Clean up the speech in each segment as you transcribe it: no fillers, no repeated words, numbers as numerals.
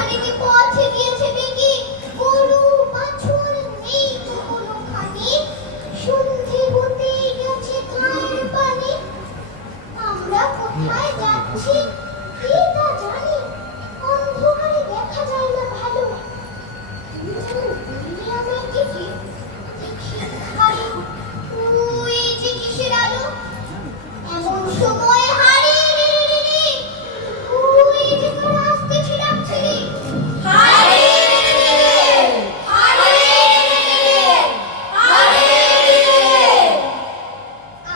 খানিকে পথে গিয়েছে দেখি গরু বাছুর নেই তো কোনোখানে, সন্ধে হতে গেছে খায়ের পানি। আমরা কোথায় যাচ্ছি কে তা জানি, অন্ধকারে দেখা যায় না ভালো। বললে আমায় দেখি দেখি ভালো, ওই যে কিসের আলো, এমন সময় হারে রে রে রে, ওই যে কারা আসতেছে ডাকছে, হারে রে রে, হারে রে রে, হারে রে রে।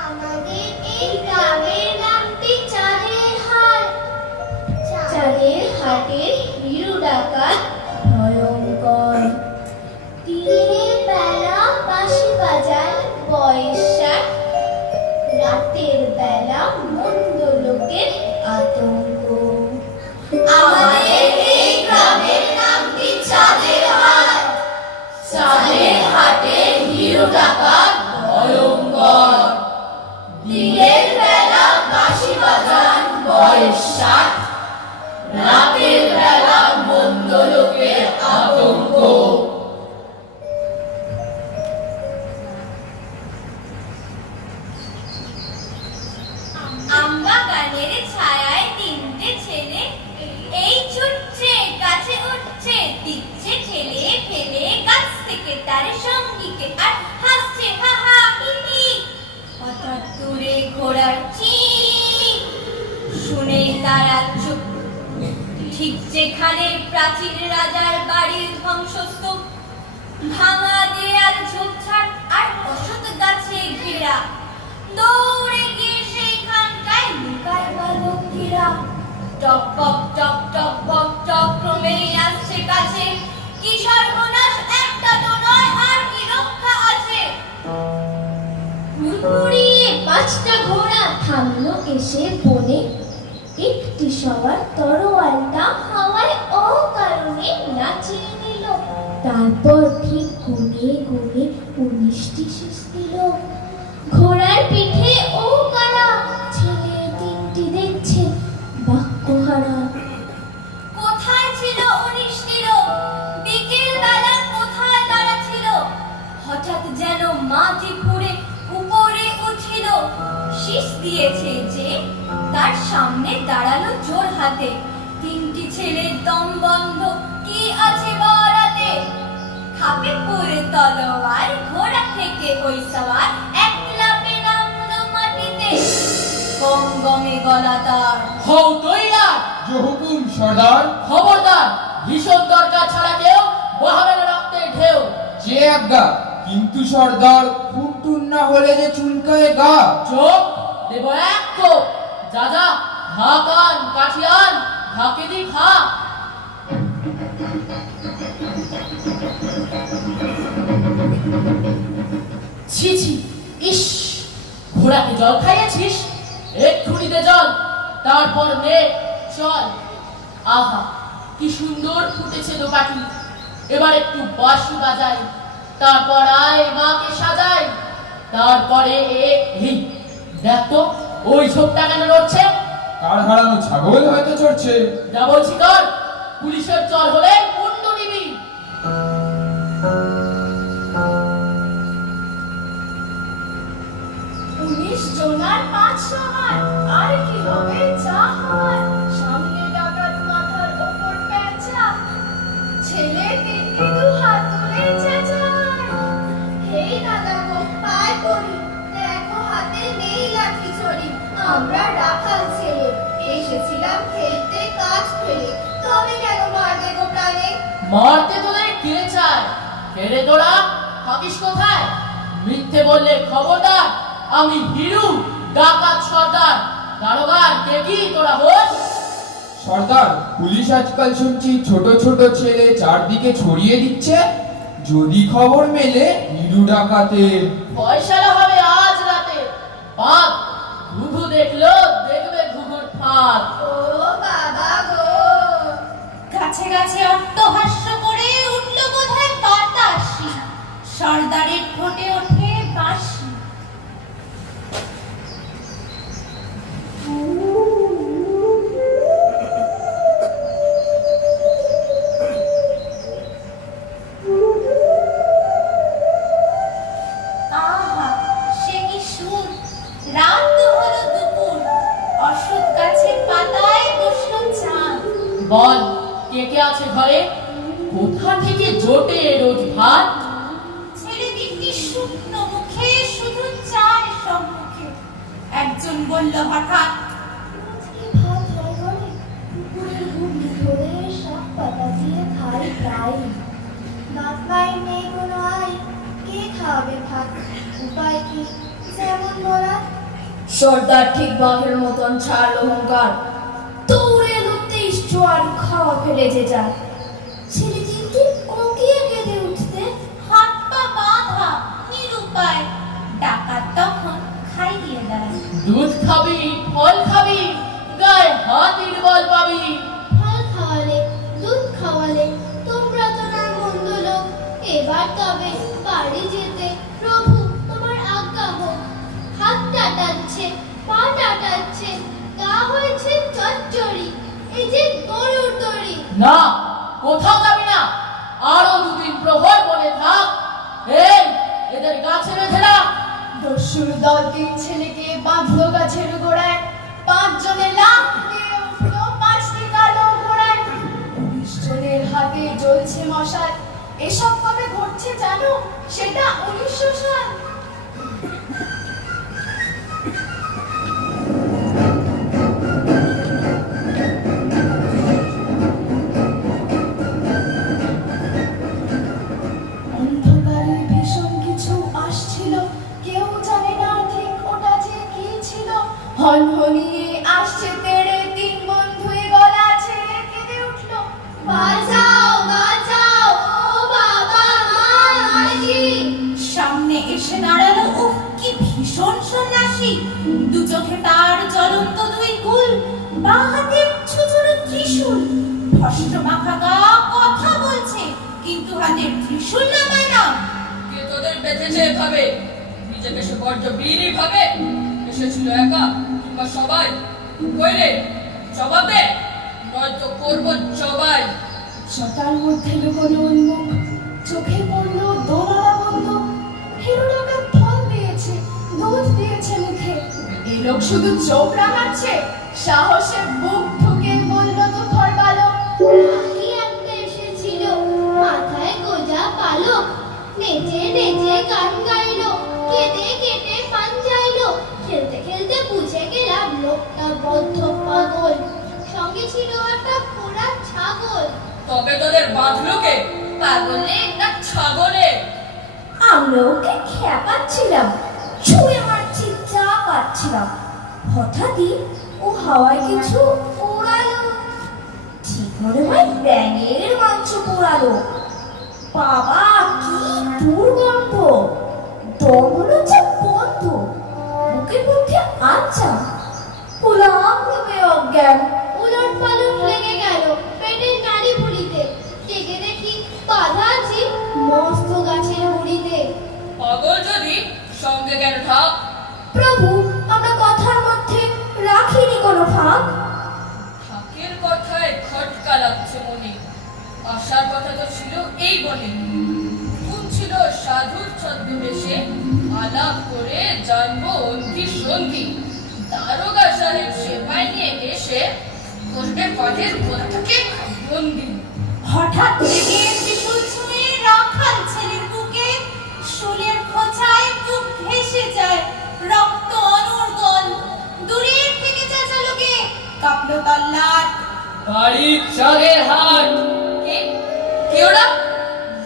আমাদের এই গ্রামের নামটি চাঁদের হাট। চাঁদের হাটের হিরু ডাকাত ভয়ঙ্কর। দিনের বেলা বাঁশি বাজায় বয়স 60, রাতের বেলা মন্দ লোকের আতঙ্ক। আমাদের এই গ্রামের নামটি চাঁদের হাট। চাঁদের হাটের হিরু ডাকাত ভয়ঙ্কর। দিনের বেলা বাঁশি বাজান বয়স 60, রাতের বেলা মন্দ লোকের আতঙ্ক। আমবাগানের ছায়ায় তিনটে ছেলে এই ছুটছে গাছে উঠছে, দিচ্ছে ঠেলে ফেলে গাছ থেকে তার সঙ্গীকে আর হাসছে হা হা হি হি। হঠাৎ দূরে ঘোড়ার চিৎ শুনে তারা চুপ। ঠিক যেখানে প্রাচীন রাজার বাড়ির ধ্বংসস্তূপ, ভাঙা দেয়াল ঝোপঝাড় আর অসৎ গাছে ঘেরা, দৌড়ে গিয়ে সেইখানটায় লুকায় বালকেরা। টক টক টক টক টক টক ক্রমেই আসছে কাছে, কি সর্বনাশ, একটা তো নয় আর কি রক্ষা আছে। হুড়মুড়িয়ে 5টা ঘোড়া থামলো এসে বনে, একটি সবার তরোয়ালটা হাওয়ায় অকারণে নাচিয়ে দিল। তারপর ঠিক গুনে গুনে 19টি শীষ দিল। ঘোড়ার পিঠে ও কারা, ছেলে 3টি দেখছে বাক্যহারা। কোথায় ছিল 19টি লোক, বিকেল বেলা কোথায় তারা ছিল? হঠাৎ যেন মাটি খুঁড়ে উপরে উঠিল। শীষ দিয়েছে যে, তার সামনে দাঁড়ালো জোর হাতে 3টি ছেলে দম বন্ধ, কি আছে বরাতে? খাপে পড়ে তলোয়ার, ঘোড়া থেকে ওই সওয়ার এক লাফে নামলো মাটিতে। গম গমে গলা তার, হও তৈয়ার। যে হুকুম সর্দার। খবরদার, ভীষণ দরকার ছাড়া কেউ বহাবে না রক্তের ঢেউ। যে আজ্ঞা, কিন্তু সর্দার খুন টুন না হলে যে চুলকায় গা। চোখ দেব এক কোপ, যা যা ঘা কান কাঠিয়ান, ঘাকে দি খা। ছি ছি, ইস, ঘোড়াকে জল খাইয়েছিস? এক্ষুনি দে জল, তারপর নে চল। আহা, কি সুন্দর ফুটেছে দোপাটি, এবার একটু বাঁশি বাজাই, তারপর আয় মাকে সাজাই। তারপরে এই দেখ তো, ওই ঝোপটা কেন নড়ছে? কার হারানো ছাগল হয়তো চড়ছে। যা বলছি কর, পুলিশের চল হলে মুন্ডু নিবি। পুলিশ জোনার 500 হাত, আর কি হবে যা হওয়ার। সামনে ডাকাত মাথার ওপর পেঁচা, ছেলে 3টি 2 হাত তুলে চেঁচায়, হে দাদা গো পায় পড়ি, দেখো হাতে নেই লাঠি ছড়ি। আমরা রাখাল ছেলে, এসেছিলাম খেলতে কাজ ফেলে, তবে কেন মারবে গো প্রাণে? মারতে তোদের কে চায়? ফেরে তোরা থাকিস কোথায়? মিথ্যে বললে খবরদার, আমি হিরু ডাকাত সর্দার। দারোগার দেখি তোরা বস। সর্দার, পুলিশ আজকাল শুনছি ছোট ছোট ছেলে চারদিকে ছড়িয়ে দিচ্ছে। যদি খবর মেলে হিরু ডাকাতের, ফয়সালা হবে আজ রাতে। বাপ ঘুঘু দেখলো, দেখবে ঘুঘুর ফাঁদ। ও বাবা গো, গাছে গাছে অট্টহাস্য করে উঠল বোধহয় বাতাসি, সর্দারের ঠোঁটে ওঠে বাঁশি। বল, কে কে আছে ঘরে? কোথা থেকে জোটে রোজ ভাত? ছেলে তিনটি শুকনো মুখে, শুধু চায় সম্মুখে। একজন বলল হঠাৎ, আজকে ভাত হয় ঘরে, পুকুরের ঘুগনি ধরে শাক পাতা দিয়ে খাই প্রায়। বাপ মায়ের নেই কোনো আয়, কে খাওয়াবে ভাত? উপায় কি যেমন বলা? সর্দার ঠিক বাঘের মতন ছাড়ল অহংকার, দৌড়ে লুটতেই জোয়ার খাওয়া ফেলে যে যায়। ছেলে তিনটি কোকিয়ে কেঁদে উঠতে, হাত পা বাঁধা, নিরুপায়। ডাকাত তখন খাইয়ে দেয়। দুধ খাবি, ফল খাবি, গায়ে হাতির বল পাবি। ফল খাওয়ালে দুধ খাওয়ালে তোমরা তো না মন্দ লোক, এবার তবে বাড়ি যেতে প্রভু তোমার আজ্ঞা হোক। হাত টাটাচ্ছে, পা টাটাচ্ছে, গা হয়েছে চচ্চড়ি, এই যে গরুর দড়ি। না, কোথাও যাবি না, আরো দুদিন প্রহর বনে থাক। এই, এদের গাছে বেঁধে রাখ। দস্যুর দল তিন ছেলেকে বাঁধলো গাছের গোড়ায়, 5 জনে লাফ দিয়ে উঠলো 5টি কালো ঘোড়ায়। 19 জনের হাতে জ্বলছে মশাল, এসব কবে ঘটছে জানো? সেটা 1900 সাল। অন্ধকারে ভীষণ কিছু আসছিল, কেউ জানে না ঠিক ওটা যে কি ছিল। হনহনিয়ে আসছে তেড়ে, 3 বন্ধুই গলা ছেড়ে কেঁদে উঠলো, বাঁচাও বাঁচাও, ও বাবা মা আসি। সামনে এসে দাঁড়ালো, উহ কি ভীষণ সন্ন্যাসী। দু চোখে তার জ্বলন্ত 2 কুল, বাঁ হাতে ছোচর ত্রিশূল। ভস্ম মাখা গা কথা বলছে, কিন্তু হাতে ত্রিশূল নামায় না। কে তোদের বেঁধেছে এভাবে? নিজেকে সে বড্ড বীরই ভাবে। এসেছিল একা কিংবা সবাই? কইরে জবাব দে, নয়তো করবো জবাই। ছটার মধ্যে লুকোনো উন্মুখ, চোখে পড়লো দোলারা বন্ধ। হিরো ডাকাত ফল দিয়েছে, দুধ দিয়েছে মুখে। এই লোক শুধু চোখ রাঙাচ্ছে, সাহসে বুক ঢুকে বললো তো ঘর বালো। আগে একটা এসেছিল, মাথায় গোজা পালক, নেচে নেচে গান গাইলো, কেটে কেটে পান চাইলো। খেলতে খেলতে বুঝে গেলাম লোকটা বদ্ধ পাগল, সঙ্গে ছিল একটা পোড়া ছাগল। তবে তোদের বাঁধলো কে? পাগলে না ছাগলে? আমরা ওকে খেপাচ্ছিলাম, ছুঁড়ে মারছি, চা পাচ্ছিলাম। হঠাৎই ও হাওয়ায় কিছু উড়ালো, ঠিক মনে হয় ব্যাঙের মাংস পোড়ালো। বাবা কি দুর্গন্ধ, দম হলো যে বন্ধ, বুকের মধ্যে আচ্ছা পোলাম রূপে অজ্ঞান। উলট পালট লেগে গেল পেটের নাড়ি ভুড়িতে, ডেকে দেখি বাধা আছি মস্ত গাছের মুড়িতে। পাগল যদি সঙ্গে কেন ঠাক? প্রভু আমরা কথার মধ্যে রাখিনি কোনো ফাঁক। ঠাকের কথায় খটকা লাগছে মনে। আসার কথা তো ছিল এই বনে। শুনছিল সাধুর ছদ্মবেশে আলাপ করে জানবো অন্তি সন্ধি। দারোগা সাহেব সেবাই নিয়ে এসে করবে পথের কথাকে বন্দি। হঠাৎ লেগে ত্রিশূল ছুঁয়ে রাখাল ছেলের বুকে, শুলের খোঁচায় বুক ভেসে যায়, রক্ত অনর্গল। দূরের থেকে চেঁচালো কে, কাঁপলো তল্লাট। বাড়ি চারের হাট। কে কে ওরা?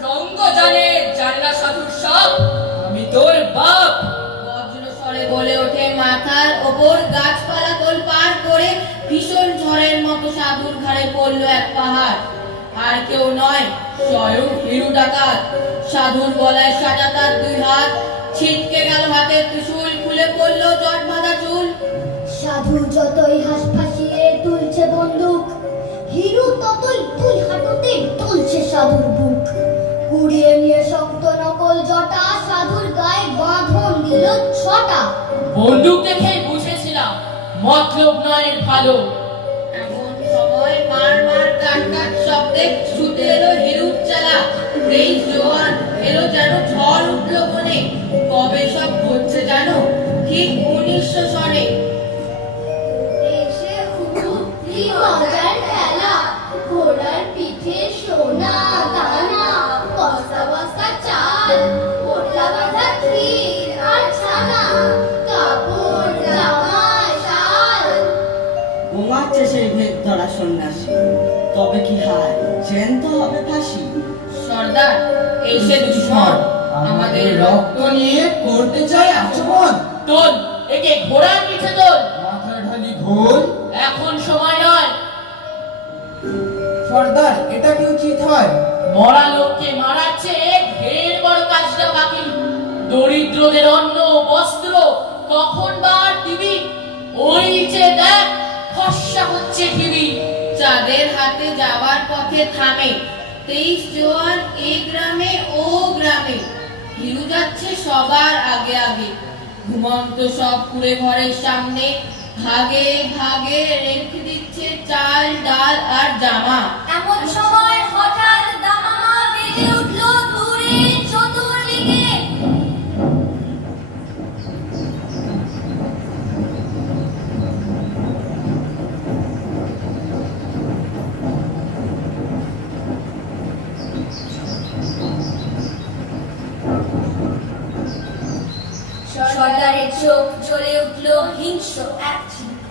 রঙ্গ জানে, জানে না সাধুর সব। আমি তোর বাপ। বজ্র স্বরে বলে ওঠে, মাথার ওপর গাছপালা তোলপাড় করে ভীষণ ঝড়ের মতো সাধুর ঘাড়ে পড়লো এক পাহাড়। আর কেউ নয়, স্বয়ং হিরু ডাকাত। সাধুর গলায় সাজা তার 2 হাত, ছিটকে গেল হাতের ত্রিশূল, খুলে পড়লো জট বাঁধা চুল। সাধু যতই হাস ফাঁসিয়ে তুলছে বন্দুক, হিরু ততই 2 হাঁটুতে তুলছে সাধুর বুক। কুড়িয়ে নিয়ে শক্ত নকল জটা, সাধুর গায়ে বাঁধন দিল 6টা। বন্দুক দেখেই বুঝেছিলাম মতলব নয় এর ভালো। এমন সময় মার মার কাট কাট শব্দে ছুটে এলো হিরুর চালা। এই জোয়ান এলো যেন ঝড় উঠলো বনে। কবে সব হচ্ছে জানো? ঠিক 1900 সনে। এসে খুব কি মজার খেলা, জেদ ধরা সন্ন্যাসী, তবে কি হায় জ্যান্ত হবে ফাঁসি? সর্দার, এই সে দুশ্মন আমাদের রক্ত নিয়ে করতে চাই আচমন। তোল, একে ঘোড়ার পিঠে তোল। মাথা ঢালি ঘোল। এখন সময় নয়। সর্দার, এটা কি উচিত হয়? মরা লোককে মারার চেয়ে ঢের বড় কাজটা বাকি। দরিদ্রদের অন্ন বস্ত্র কখন বার দিবি? ওই যে দেখ, ফর্সা হচ্ছে টিভি। চাঁদের হাতে যাবার পথে থামে 23 জোয়ান এ গ্রামে ও গ্রামে। হিরু যাচ্ছে সবার আগে আগে, ঘুমন্ত সব কুড়ে ঘরের সামনে ভাগে ভাগে রেখে দিচ্ছে চাল ডাল আর জামা। এমন সময় হঠাৎ দামামা বেজে উঠল দূরে চতুর্দিকে। সর্দারের চোখ জ্বলে উঠল হিংস্র এক চিন্তা।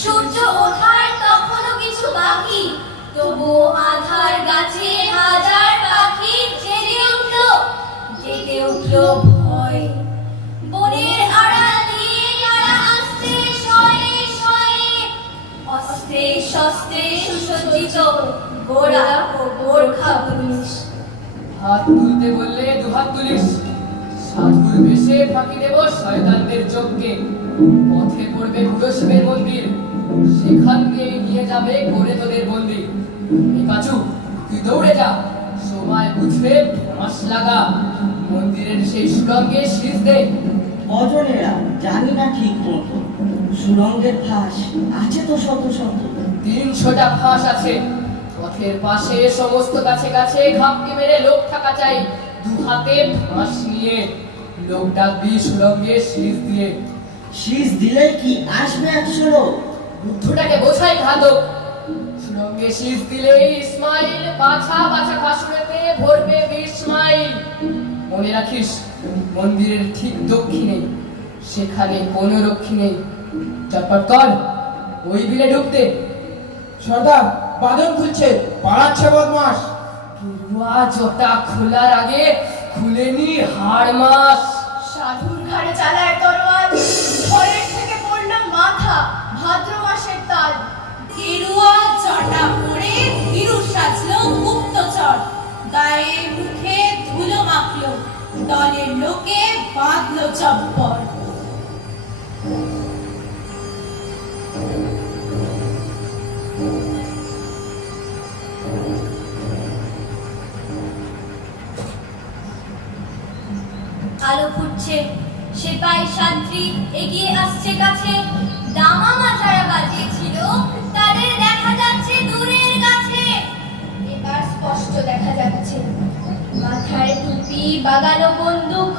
সূর্য ওঠার তখনও কিছু বাকি, তবুও আধার গাছে হাজার পাখি জেগে উঠল, জেগে উঠল ভয়। বনের আড়াল দিয়ে তারা আসছে শয়ে শয়ে, অস্ত্রে শস্ত্রে সুসজ্জিত গোরা ও গোর্খা পুলিশ। হাত তুলতে বললে দুহাত তুলিস। সাধুর বেশে ফাঁকি দেব শয়তানদের চোখকে। পথে পড়বে বুড়ো শিবের মন্দির, সেখান দিয়ে নিয়ে যাবে করে তোদের বন্দি। কাচু, তুই দৌড়ে যা, সময় বুঝবে ফাঁস লাগা। মন্দিরের সেই সুরঙ্গে শীষ দে। অজনেরা জানি না ঠিক মতো, সুরঙ্গের ফাঁস আছে তো শত শত। 300টা ফাঁস আছে পথের পাশে, সমস্ত গাছে গাছে ঘাপকে মেরে লোক থাকা চাই। দু হাতে ফাঁস নিয়ে লোক ডাকবি সুরঙ্গে শীষ দিয়ে। শীষ দিলে কি আসবে 100 লোক? বুদ্ধটাকে বোঝাই ঘাতক। সুরঙ্গে শীষ দিলেই ইসমাইল বাছা বাছা কাশুরেতে ভরবে 20 মাইল। মনে রাখিস, মন্দিরের ঠিক দক্ষিণে, সেখানে কোনো রক্ষী নেই। চটপট কর, ওই বিলে ঢুকতে। সর্দার, বাঁধন খুলছে, পালাচ্ছে বদমাস। গেরুয়া জটা খোলার আগে খুলেনি হাড় মাস। সাধুর ঘাড়ে চালায় তরোয়াল, ভয়ের থেকে পড়ল মাথা, ভাদ্র মাসের তাল। গেরুয়া জটা পরে হিরু সাজলো গুপ্তচর, গায়ে মুখে ধুলো মাখলো, দলের লোকে বাঁধলো চপ্পর। আলো ফুটছে, সেপাই সান্ত্রী এগিয়ে আসছে কাছে। দামামা যারা বাজিয়েছিল তাদের দেখা যাচ্ছে দূরের কাছে। এবার স্পষ্ট দেখা যাচ্ছে, মাথায় টুপি, বাগানো বন্দুক।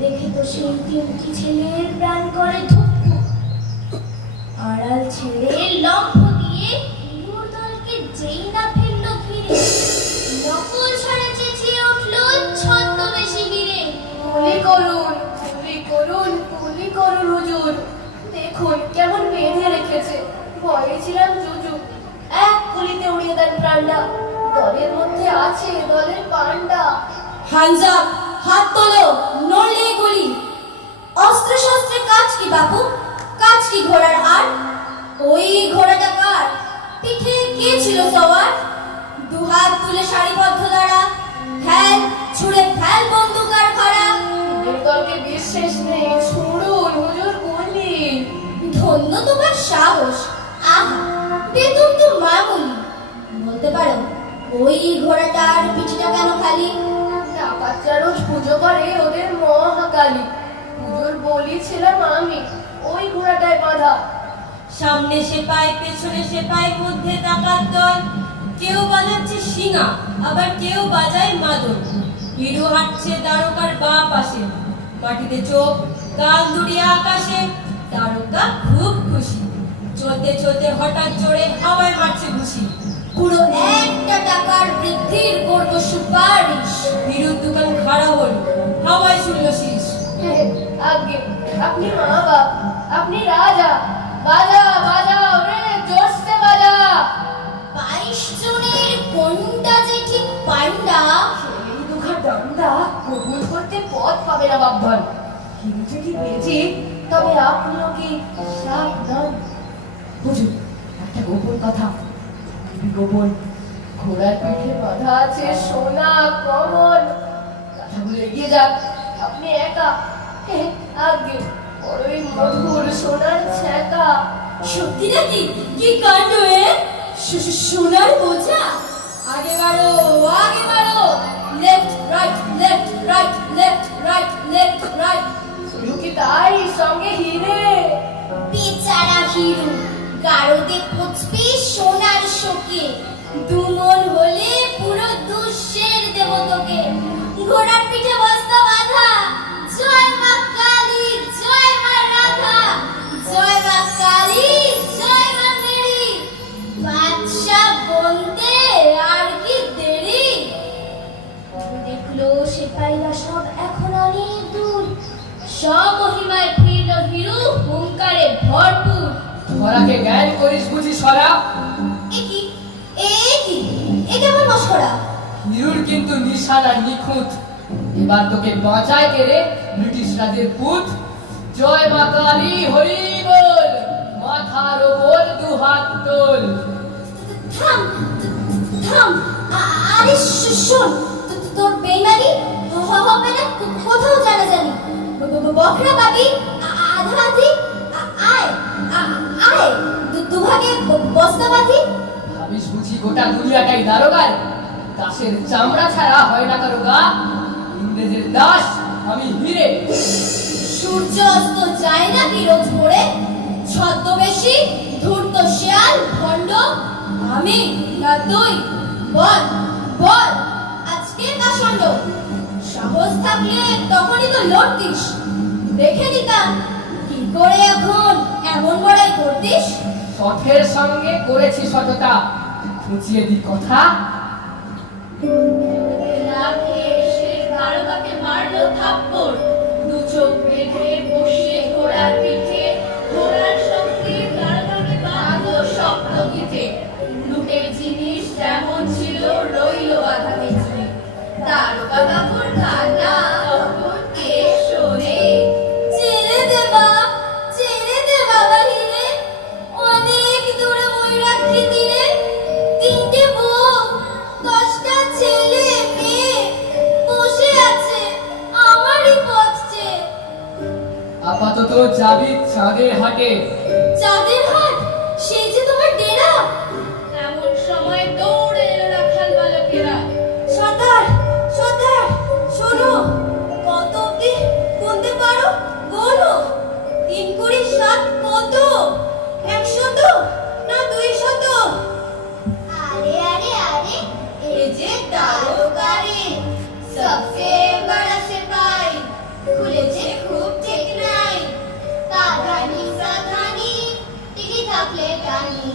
দেখে তো সেই 3টি ছেলের প্রাণ করে ধুকপুক। আড়াল ছেড়ে লম্ফ দিয়ে হিরুর দলকে যেই না ফেলল ঘিরে, নকল ছাড়া চেঁচিয়ে উঠল ছদ্মবেশী গিরে। গুলি করুন, গুলি করুন, গুলি করুন হুজুর। দেখুন কেমন বেঁধে রেখেছে, ভয়ে ছিলাম জুজু। এক গুলিতে উড়িয়ে দেন প্রাণটা, দলের মধ্যে আছে দলের পান্ডা। হানজা, হাত তোলো, নড়লে গুলি। অস্ত্র শস্ত্রে কাজ কি বাবু, কাজ কি ঘোড়ার আর? ওই ঘোড়াটা কার? পিঠে কে ছিল সওয়ার? দুহাত তুলে সারিবদ্ধ দাঁড়া, ফেল ছুড়ে ফেল বন্দুক আর খড়া। এদের দলকে বিশ্বাস নেই, ছুড়ুন হুজুর গুলি। ধন্য তোমার সাহস, আহা বেতন তো মামুলি। বলতে পারো ওই ঘোড়াটার পিঠটা কেন খালি? ডাকাতরা রোজ পুজো করে ওদের মহাকালী, পুজোর বলি ছিলাম আমি, ওই ঘোড়াটায় বাঁধা। সামনে সেপাই, পেছনে সেপাই, মধ্যে ডাকাত দল। কেউ বাজাচ্ছে শিঙা, আবার কেউ বাজায় মাদল। হিরো হাঁটছে দ্বারকার বাঁ পাশে, মাটিতে চোখ, গাল দুড়িয়ে আকাশে। দ্বারকা খুব খুশি, চলতে চলতে হঠাৎ জোরে হাওয়ায় মারছে ঘুষি। পুরো 1টা টাকার বৃদ্ধির করব সুপারিশ। হিরুর দোকান খাড়া হল, হাওয়ায় শুনল শীষ। আগে আপনি মা বাপ, আপনি রাজা, বাজা বাজাও রে জোরসে বাজাও। পথ পাবে না বাপধন। হিরু যদি পেয়েছি তবে আপনিও কি সাবধান। বুঝুন একটা গোপন কথা, খুবই গোপন। ঘোড়ার পিঠে বাঁধা আছে সোনা কমল। কথাগুলো এগিয়ে যাক, আপনি একা আগে বড়ই মধুর সোনার ছ্যাঁকা। সত্যি নাকি? কি কাণ্ড এ! সোনার বোঝা! আগে বাড়ো, আগে বাড়ো, left right left right left right left right. শুধু কি তাই, সঙ্গে হিরে। বেচারা হিরু গারদে পচবে সোনার শোকে, দুমন হলে পুরো দুশের দেব তোকে। ঘোড়ার পিঠে বস্তা বাঁধা, জয় মা কালী জয় মা রাধা, জয় মা কালী জয় মা মেরি, বাদশা বনতে আর কি দেরি। দেখলো সিপাহীরা সব এখন অনেক দূর, স্বমহিমায় ফিরল হিরু হুঙ্কারে ভরপুর। ধরাকে জ্ঞান করিস বুঝি সরা? এ কি এ কেমন মশকরা! হিরুর কিন্তু নিশানা নিখুঁত। এবার তোকে বাঁচায় কে রে ব্রিটিশ রাজের পুত। জয় মা কালী হরি বল, মাথার ওপর দুহাত তোল। থাম থাম, আরে শোন, তোর বেইমানি হবে না কোথাও জানা জানি। বকরা পাবি আধা আধি, আয় আয় দুভাগে বস্তা বাঁধি। ভাবিস বুঝি গোটা দুনিয়াটাই দারোগার? দাসের চামড়া ছাড়া হয় না কারো গা। ইংরেজের দাস আমি হিরে। সূর্য অস্ত যায় না কি রোজ পড়ে? ছদ্মবেশী ধূর্ত শেয়াল ভণ্ড আমি না তুই? বল বল আজকে কাশণ্ড। সাহস থাকলে তখনই তো লড়তিস, দেখে নিতাম কি করে এখন এমন বড়াই করতিস। শঠের সঙ্গে করেছি সততা, খুঁচিয়ে দি কথা। লাফে এসে দারোগাকে মারলো থাপ্পড়, দু চোখ বেঁধে বসিয়ে ঘোড়ার পিঠে, ঘোড়ার সঙ্গে দারোগাকে বাঁধলো শক্ত পিঠে। লুটের জিনিস যেমন ছিল রইল বাধা কিছুই, দারোগা বাবুর কান্না তখন কে শোনে। ছেড়ে দে বাবা হিরে, অনেক দূরে ময়ূরাক্ষী তীরে। তিনটে বউ, 10টা ছেলে মেয়ে বসে আছে আমারই পথ চেয়ে। আপাতত যাবি চাঁদের হাটে। চাঁদের হাট, সেই যে তোমার ডেরা। এমন সময় দৌড়ে এলো রাখাল বালকেরা। সর্দার সর্দার শোনো, কত অব্দি গুনতে পারো বলো। 3 কুড়ি 7 কত? 100 না 200? আরে আরে আরে, এই যে দারোগা রে, সবসে বড়া সিপাহি, খুলেছে খুব ঠিক নাই। সাবধানি সাবধানি, টিকে থাকলে টানি।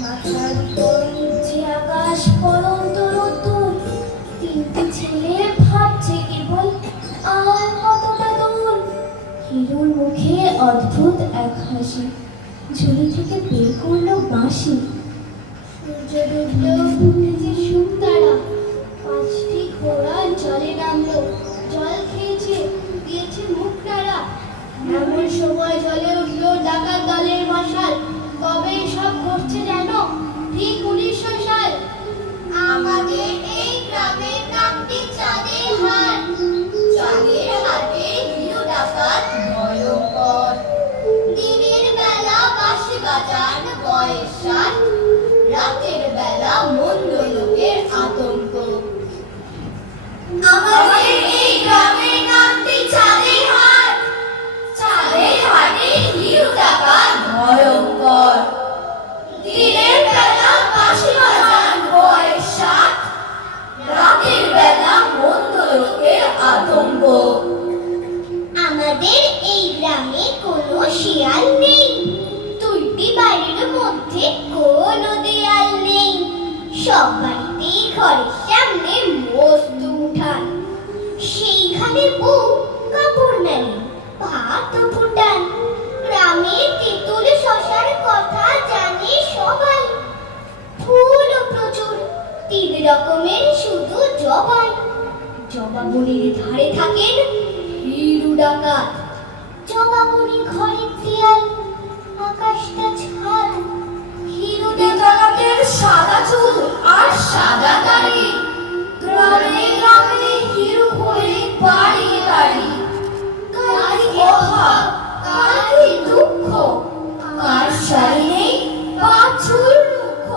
মাথার উপর যে আকাশ পরন্ত রোদ্দুর, 3টে ছেলে ভাবছে কেবল আর কতটা দূর। হিরুর মুখে অদ্ভুত এক হাসি, ঝুলি থেকে বের করলো বাঁশি। সূর্য ডুবলো উঠেছে শুকতারা, 5টি ঘোড়া জলে নামলো, জল খেয়েছে দিয়েছে মুখ নাড়া। এমন সময় জলে উঠলো ডাকাত দলের মশাল, কবে সব ঘটছে যেন ঠিক 1900 সাল। আমাদের এই গ্রামের নামটি চাঁদের হাট। চাঁদের হাটে হিরু ডাকাত ভয়ঙ্কর। দিনের বেলা বাঁশি বাজান বয়স 60, রাতের বেলা মন্দ লোকের আতঙ্ক। আমাদের এই গ্রামের নামটি চাঁদের হাট। চাঁদের হাটে হিরু ডাকাত ভয়ঙ্কর। দিনের বেলা বাঁশি বাজান বয়স 60, রাতের বেলা মন্দ লোকের আতঙ্ক। আমাদের এই গ্রামে কোনো শিয়াল নেই, 2টি বাড়ির মধ্যে কোনো দেয়াল নেই। সব বাড়িতেই ঘরের সামনে মস্ত উঠান, সেইখানে বউ কাপড় মেলে, ভাত ফুটান। গ্রামের তেঁতুল শশার কথা জানে সবাই, ফুলও প্রচুর, 3 রকমের শুধু জবাই। জবাবনির ধারে থাকেন হিরু ডাকাত। জবাবনি ঘরের দেয়াল, আকাশটা ছাদ। হিরু ডাকাতের সাদা চুল আর সাদা দাড়ি, গ্রামে গ্রামে হিরু হয়ে বাড়ি বাড়ি। কার অভাব, কার দুঃখ, কার শরীরে বাছুর দুঃখ।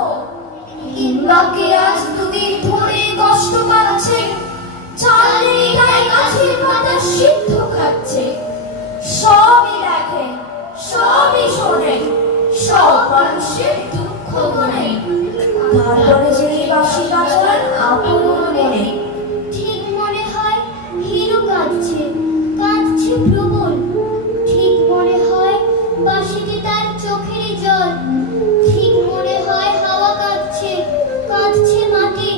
হিরুকে আজ দুদিন ধরে কষ্ট পাচ্ছে, চালে গায়ে গাছের পাতা সিদ্ধ খাচ্ছে। সবই দেখে, সবই শোনে, সব মানুষের দুঃখ মনে। তারপরে যে বাসি বাজান আপন মনে। ঠিক মনে হয় হিরু কাঁদছে, কাঁদছে প্রবল। ঠিক মনে হয় বাসিতে তার চোখেরই জল। ঠিক মনে হয় হাওয়া কাঁদছে, কাঁদছে মাটি।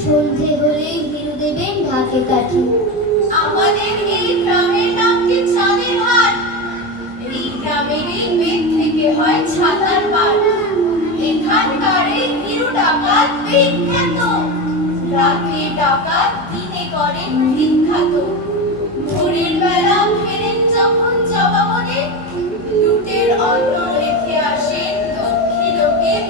সন্ধে হলে হিরু দেবেন ঢাকে কাঠি। আমাদের এই গ্রামের নাম কি চাঁদের হাট। এই গ্রামেরই বেদ থেকে হয় ছাতার পাট। এখানকার এই হিরু ডাকাত বিখ্যাত। রাতে ডাকাত, দিনে করেন বিখ্যাত। ভোরের বেলা ফেরেন যখন জবাবনে, লুটের অন্ন রেখে আসেন দুঃখী লোকের